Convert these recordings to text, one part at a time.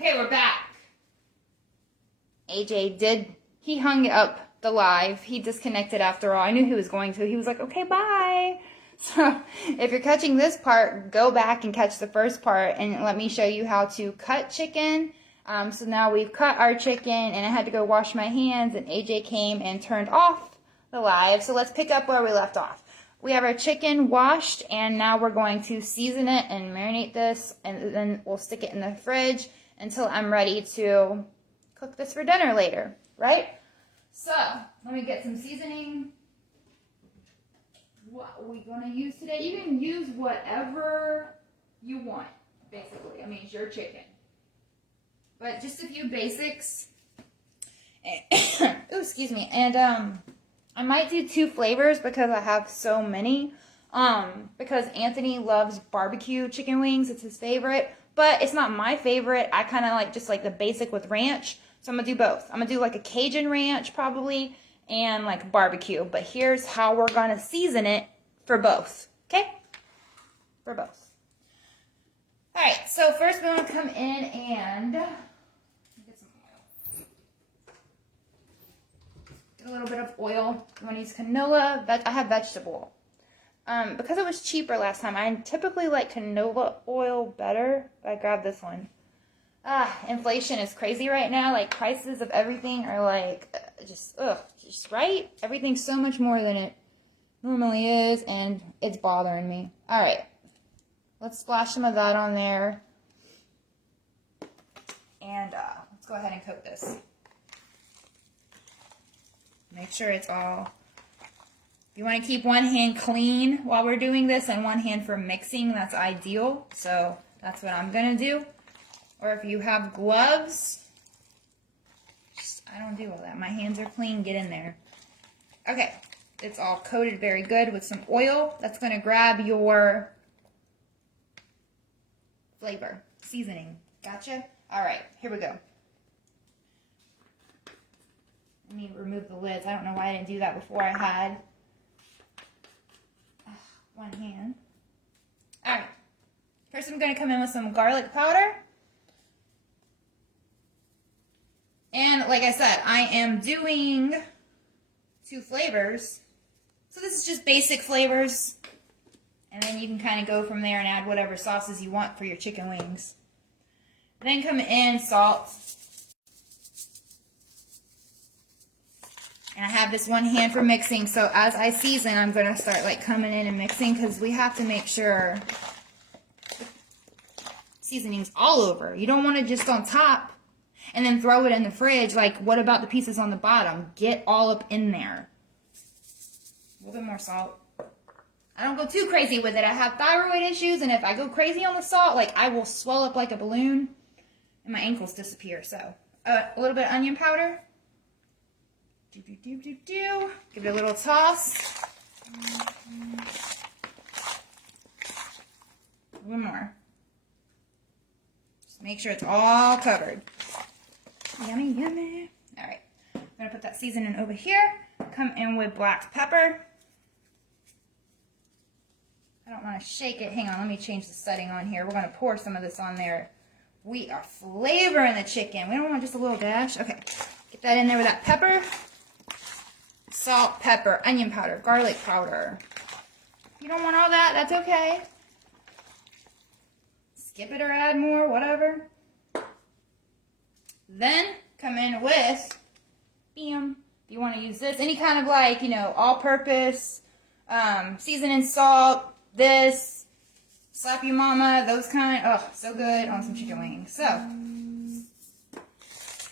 Okay, we're back. AJ he hung up the live. He disconnected after all. I knew he was going to. He was like, okay, bye. So if you're catching this part, go back and catch the first part and let me show you how to cut chicken. So now we've cut our chicken and I had to go wash my hands and AJ came and turned off the live. So let's pick up where we left off. We have our chicken washed and now we're going to season it and marinate this and then we'll stick it in the fridge until I'm ready to cook this for dinner later, right? So, let me get some seasoning. What are we going to use today? You can use whatever you want, basically. I mean, it's your chicken. But just a few basics. Ooh, excuse me. And I might do 2 flavors because I have so many. Because Anthony loves barbecue chicken wings. It's his favorite. But it's not my favorite. I kind of like just like the basic with ranch. So I'm going to do both. I'm going to do like a Cajun ranch probably and like barbecue. But here's how we're going to season it for both. Okay? For both. Alright, so first we want to come in and get some oil. Get a little bit of oil. You want to use canola. I have vegetable. Because it was cheaper last time, I typically like canola oil better. But I grabbed this one. Inflation is crazy right now. Like, prices of everything are like, just right? Everything's so much more than it normally is, and it's bothering me. Alright, let's splash some of that on there. And, let's go ahead and cook this. Make sure it's all... You want to keep one hand clean while we're doing this and one hand for mixing. That's ideal. So, that's what I'm going to do. Or if you have gloves, I don't do all that. My hands are clean. Get in there. Okay. It's all coated very good with some oil. That's going to grab your flavor, seasoning. Gotcha? All right. Here we go. Let me remove the lids. I don't know why I didn't do that before I had one hand. All right. First, I'm going to come in with some garlic powder. And like I said, I am doing 2 flavors. So this is just basic flavors. And then you can kind of go from there and add whatever sauces you want for your chicken wings. Then come in, salt. And I have this one hand for mixing. So as I season, I'm going to start like coming in and mixing because we have to make sure seasoning's all over. You don't want it just on top. And then throw it in the fridge. Like, what about the pieces on the bottom? Get all up in there. A little bit more salt. I don't go too crazy with it. I have thyroid issues, and if I go crazy on the salt, like, I will swell up like a balloon, and my ankles disappear. So, a little bit of onion powder. Give it a little toss. A little more. Just make sure it's all covered. Yummy, yummy. All right, I'm going to put that seasoning over here. Come in with black pepper. I don't want to shake it. Hang on, let me change the setting on here. We're going to pour some of this on there. We are flavoring the chicken. We don't want just a little dash. Okay, get that in there with that pepper. Salt, pepper, onion powder, garlic powder. If you don't want all that, that's okay. Skip it or add more, whatever. Then come in with, bam, if you want to use this, any kind of like, you know, all-purpose, seasoning salt, this, slap your mama, those kind, oh, so good on some chicken wings. So, and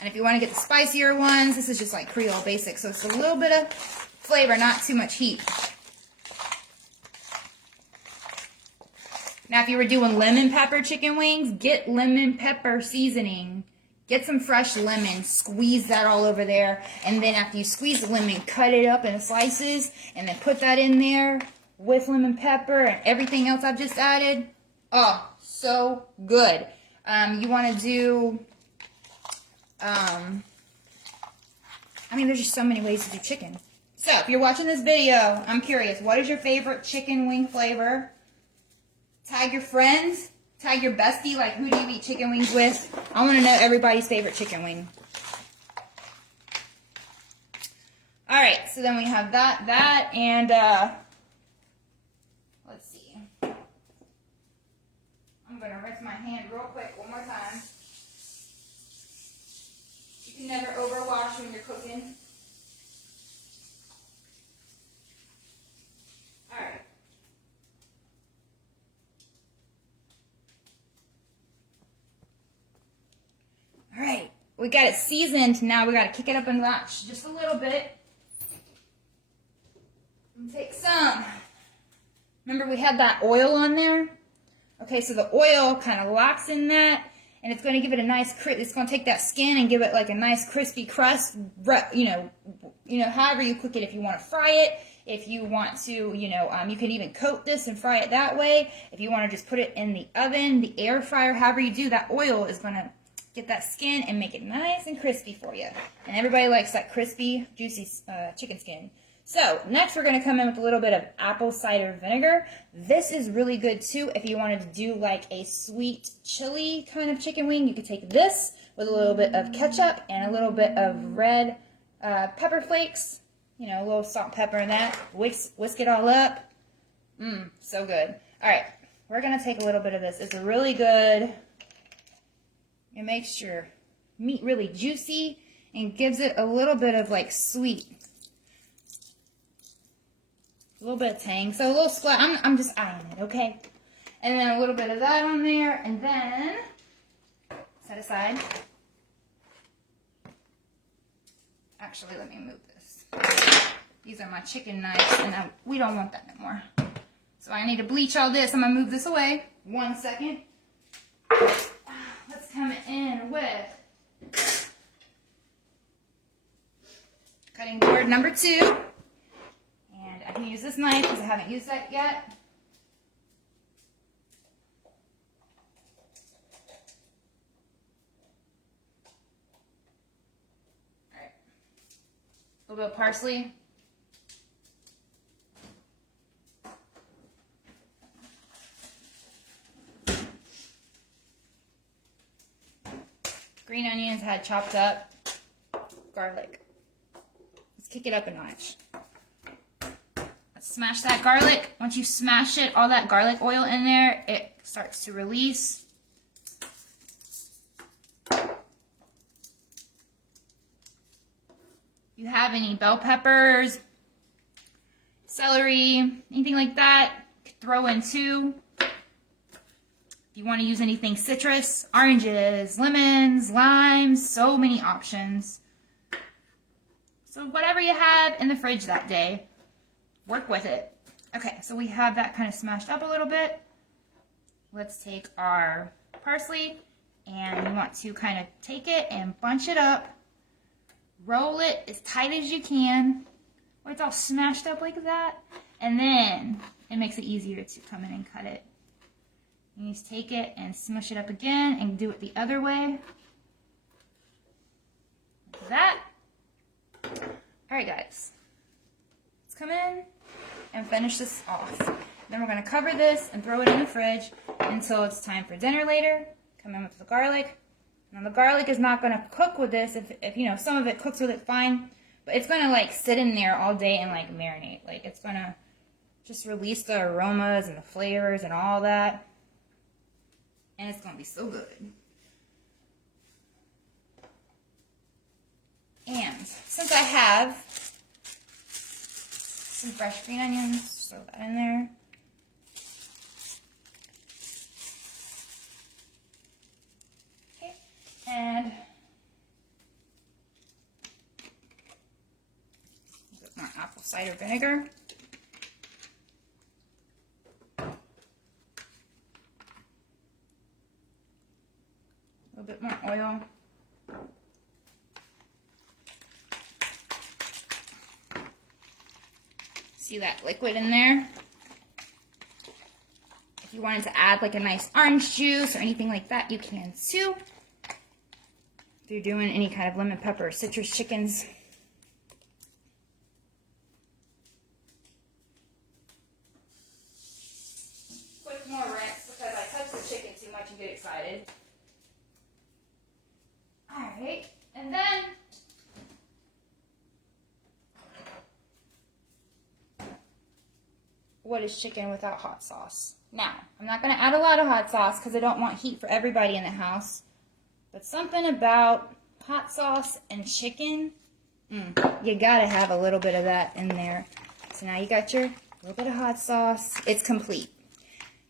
if you want to get the spicier ones, this is just like Creole basic, so it's a little bit of flavor, not too much heat. Now, if you were doing lemon pepper chicken wings, get lemon pepper seasoning. Get some fresh lemon, squeeze that all over there, and then after you squeeze the lemon, cut it up into slices, and then put that in there with lemon pepper and everything else I've just added. Oh, so good. You want to do, I mean, there's just so many ways to do chicken. So, if you're watching this video, I'm curious, what is your favorite chicken wing flavor? Tag your friends. Tag your bestie, like who do you eat chicken wings with? I want to know everybody's favorite chicken wing. Alright, so then we have that, and let's see. I'm going to rinse my hand real quick one more time. You can never overwash when you're cooking. Alright. Alright, we got it seasoned. Now we got to kick it up a notch just a little bit. And take some. Remember we had that oil on there? Okay, so the oil kind of locks in that, and it's going to give it a nice, it's going to take that skin and give it like a nice crispy crust, you know, however you cook it. If you want to fry it, if you want to, you can even coat this and fry it that way. If you want to just put it in the oven, the air fryer, however you do, that oil is going to get that skin and make it nice and crispy for you. And everybody likes that crispy, juicy chicken skin. So, next we're going to come in with a little bit of apple cider vinegar. This is really good too if you wanted to do like a sweet chili kind of chicken wing. You could take this with a little bit of ketchup and a little bit of red pepper flakes. A little salt, pepper and that. Whisk it all up. So good. Alright, we're going to take a little bit of this. It's really good. It makes your meat really juicy and gives it a little bit of like sweet. A little bit of tang, so a little splat. I'm just eyeing it, okay? And then a little bit of that on there, and then set aside. Actually, let me move this. These are my chicken knives, and we don't want that anymore. So I need to bleach all this. I'm gonna move this away. 1 second. Let's come in with cutting board number 2. I can use this knife because I haven't used that yet. Alright. A little bit of parsley. Green onions had chopped up. Garlic. Let's kick it up a notch. Smash that garlic. Once you smash it, all that garlic oil in there, it starts to release. If you have any bell peppers, celery, anything like that, throw in too. If you want to use anything citrus, oranges, lemons, limes, so many options. So whatever you have in the fridge that day, work with it. Okay, so we have that kind of smashed up a little bit. Let's take our parsley, and you want to kind of take it and bunch it up. Roll it as tight as you can, where it's all smashed up like that. And then it makes it easier to come in and cut it. You just take it and smush it up again and do it the other way. Like that. Alright guys, let's come in and finish this off. Then we're going to cover this and throw it in the fridge until it's time for dinner later. Come in with the garlic. Now the garlic is not going to cook with this. If some of it cooks with it, fine. But it's going to like sit in there all day and like marinate. Like it's going to just release the aromas and the flavors and all that. And it's going to be so good. And since I have some fresh green onions, throw that in there. Okay, and a bit more apple cider vinegar. A little bit more oil. See that liquid in there? If you wanted to add like a nice orange juice or anything like that, you can too. If you're doing any kind of lemon pepper or citrus chickens. Quick more rinse because I touched the chicken too much. watch you get excited. Alright, and then what is chicken without hot sauce? Now, I'm not going to add a lot of hot sauce because I don't want heat for everybody in the house. But something about hot sauce and chicken, you got to have a little bit of that in there. So now you got your little bit of hot sauce. It's complete.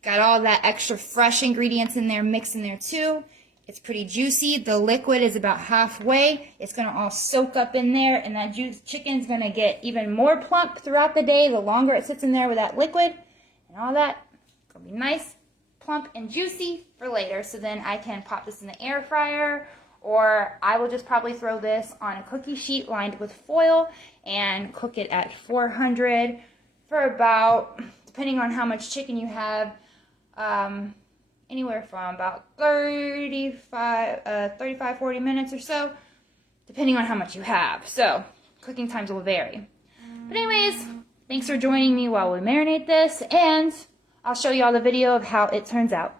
Got all that extra fresh ingredients in there mixed in there too. It's pretty juicy. The liquid is about halfway. It's going to all soak up in there, and that chicken's going to get even more plump throughout the day the longer it sits in there with that liquid and all that. It's going to be nice, plump, and juicy for later. So then I can pop this in the air fryer, or I will just probably throw this on a cookie sheet lined with foil and cook it at 400 for about, depending on how much chicken you have, anywhere from about 40 minutes or so, depending on how much you have. So, cooking times will vary. But anyways, thanks for joining me while we marinate this, and I'll show you all the video of how it turns out.